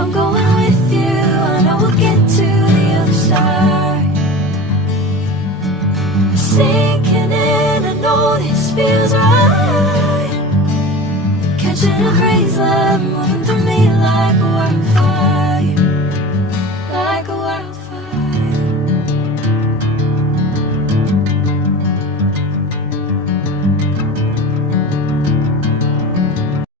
I'm going with you, I know we'll get to the other side. Sinking in, I know this feels right. Catching a breeze, love, moving